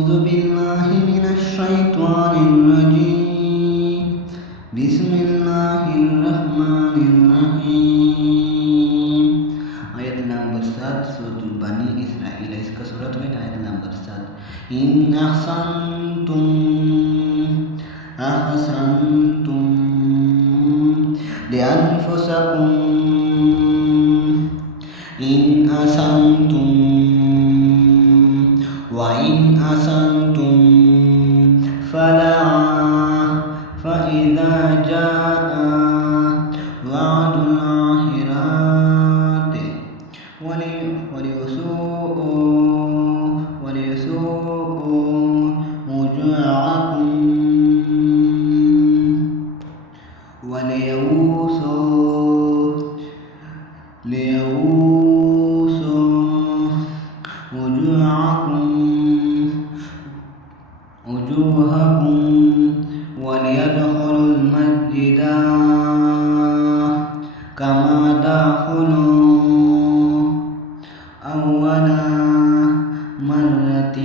أعوذ بالله من الشيطان الرجيم. بسم الله الرحمن الرحيم. आयत नंबर 7 सूरह बनी इसराइल। इसका सूरत में आयत नंबर 7। इन अहसनतुम लिअन्फुसिकुम इन अहसनतुम وإن أحسنتم فإذا جاء وعد الآخرة وليسوءوا وجوهكم وجوهكم وليدخلوا المسجد كما دخلوا أول مرة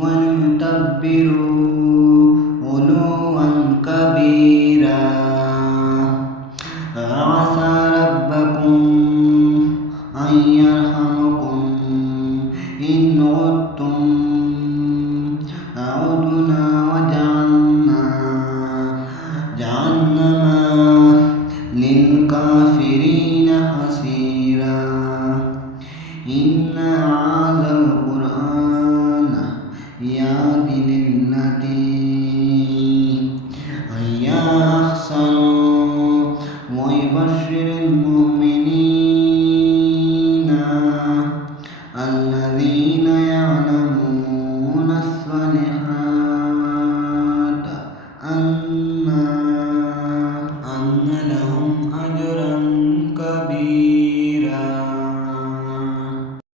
وليتبروا